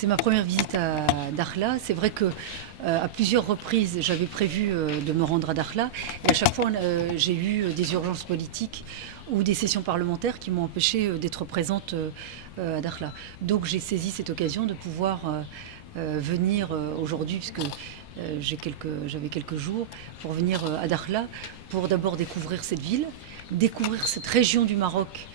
C'est ma première visite à Dakhla. C'est vrai que à plusieurs reprises, j'avais prévu de me rendre à Dakhla. Et à chaque fois, j'ai eu des urgences politiques ou des sessions parlementaires qui m'ont empêché d'être présente à Dakhla. Donc j'ai saisi cette occasion de pouvoir venir aujourd'hui, puisque j'avais quelques jours, pour venir à Dakhla, pour d'abord découvrir cette ville, découvrir cette région du Maroc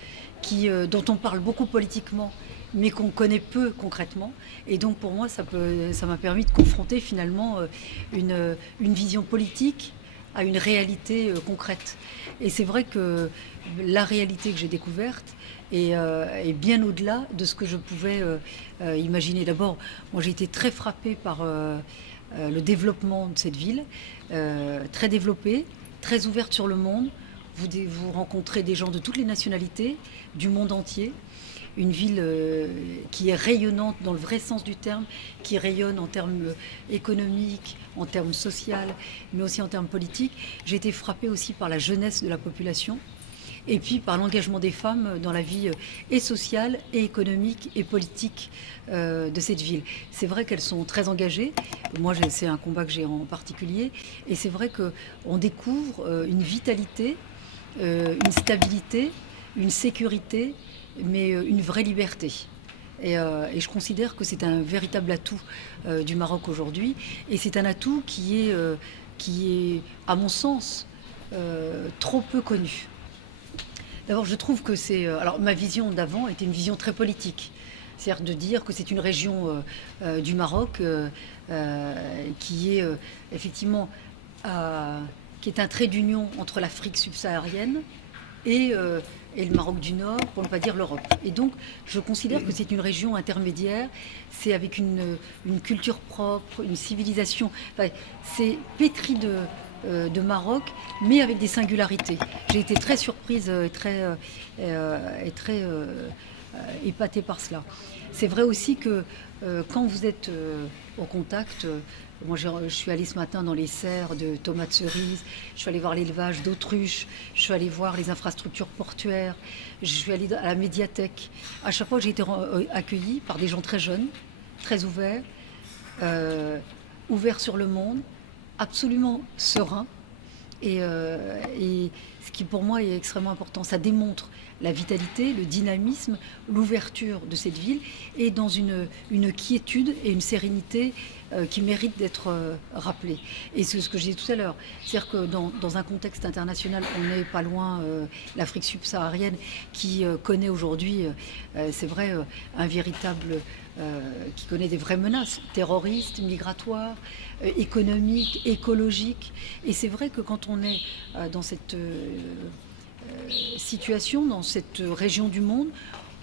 dont on parle beaucoup politiquement, mais qu'on connaît peu concrètement. Et donc pour moi, ça m'a permis de confronter finalement une vision politique à une réalité concrète. Et c'est vrai que la réalité que j'ai découverte est bien au-delà de ce que je pouvais imaginer. D'abord, moi j'ai été très frappée par le développement de cette ville, très développée, très ouverte sur le monde. Vous rencontrez des gens de toutes les nationalités, du monde entier. Une ville qui est rayonnante dans le vrai sens du terme, qui rayonne en termes économiques, en termes sociaux, mais aussi en termes politiques. J'ai été frappée aussi par la jeunesse de la population et puis par l'engagement des femmes dans la vie et sociale, et économique, et politique de cette ville. C'est vrai qu'elles sont très engagées. Moi, c'est un combat que j'ai en particulier. Et c'est vrai qu'on découvre une vitalité, une stabilité, une sécurité, mais une vraie liberté. Et je considère que c'est un véritable atout du Maroc aujourd'hui. Et c'est un atout qui est à mon sens, trop peu connu. D'abord, je trouve que alors, ma vision d'avant était une vision très politique. C'est-à-dire de dire que c'est une région du Maroc qui est effectivement qui est un trait d'union entre l'Afrique subsaharienne et le Maroc du Nord, pour ne pas dire l'Europe. Et donc, je considère que c'est une région intermédiaire, c'est avec une culture propre, une civilisation, enfin, c'est pétri de Maroc, mais avec des singularités. J'ai été très surprise et très épatée par cela. C'est vrai aussi que quand vous êtes au contact, moi je suis allée ce matin dans les serres de tomates cerises, je suis allée voir l'élevage d'autruches, je suis allée voir les infrastructures portuaires, je suis allée à la médiathèque. À chaque fois, j'ai été accueillie par des gens très jeunes, très ouverts, ouverts sur le monde, absolument sereins. Et ce qui pour moi est extrêmement important, ça démontre la vitalité, le dynamisme, l'ouverture de cette ville, et dans une quiétude et une sérénité qui méritent d'être rappelées. Et c'est ce que je disais tout à l'heure, c'est-à-dire que dans un contexte international, on n'est pas loin l'Afrique subsaharienne qui connaît aujourd'hui, c'est vrai, un véritable... qui connaît des vraies menaces terroristes, migratoires, économiques, écologiques. Et c'est vrai que quand on est dans cette situation, dans cette région du monde,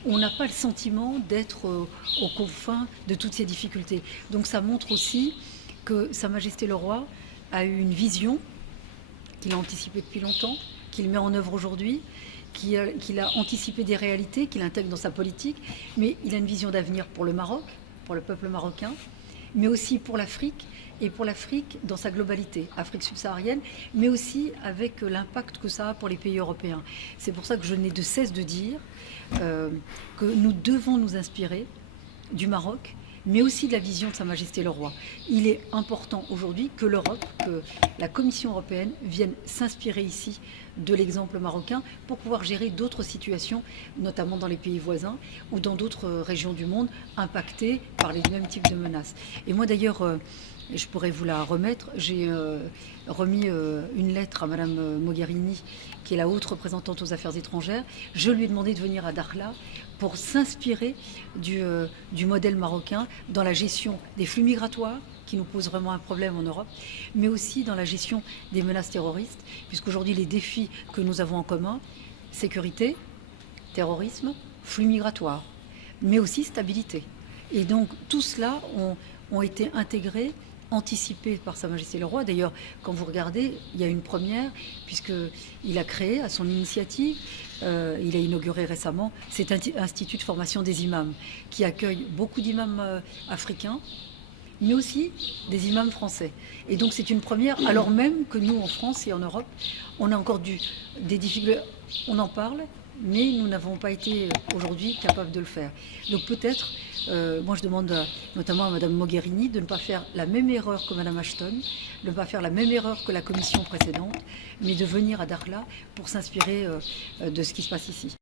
on n'a pas le sentiment d'être aux confins de toutes ces difficultés. Donc ça montre aussi que Sa Majesté le Roi a eu une vision qu'il a anticipée depuis longtemps, qu'il met en œuvre aujourd'hui, qu'il a anticipé des réalités, qu'il intègre dans sa politique, mais il a une vision d'avenir pour le Maroc, pour le peuple marocain, mais aussi pour l'Afrique, et pour l'Afrique dans sa globalité, Afrique subsaharienne, mais aussi avec l'impact que ça a pour les pays européens. C'est pour ça que je n'ai de cesse de dire que nous devons nous inspirer du Maroc, mais aussi de la vision de Sa Majesté le Roi. Il est important aujourd'hui que l'Europe, que la Commission européenne vienne s'inspirer ici de l'exemple marocain pour pouvoir gérer d'autres situations, notamment dans les pays voisins ou dans d'autres régions du monde impactées par les mêmes types de menaces. Et moi d'ailleurs, je pourrais vous la remettre, j'ai remis une lettre à Madame Mogherini, qui est la haute représentante aux affaires étrangères. Je lui ai demandé de venir à Dakhla pour s'inspirer du modèle marocain dans la gestion des flux migratoires, qui nous pose vraiment un problème en Europe, mais aussi dans la gestion des menaces terroristes, puisqu'aujourd'hui les défis que nous avons en commun, sécurité, terrorisme, flux migratoires, mais aussi stabilité. Et donc tout cela ont été intégrés, anticipés par Sa Majesté le Roi. D'ailleurs, quand vous regardez, il y a une première, puisqu'il a créé à son initiative, il a inauguré récemment cet institut de formation des imams, qui accueille beaucoup d'imams africains, mais aussi des imams français. Et donc c'est une première, alors même que nous, en France et en Europe, on a encore des difficultés. On en parle, mais nous n'avons pas été aujourd'hui capables de le faire. Donc peut-être, moi je demande notamment à Mme Mogherini de ne pas faire la même erreur que Mme Ashton, de ne pas faire la même erreur que la commission précédente, mais de venir à Dakhla pour s'inspirer de ce qui se passe ici.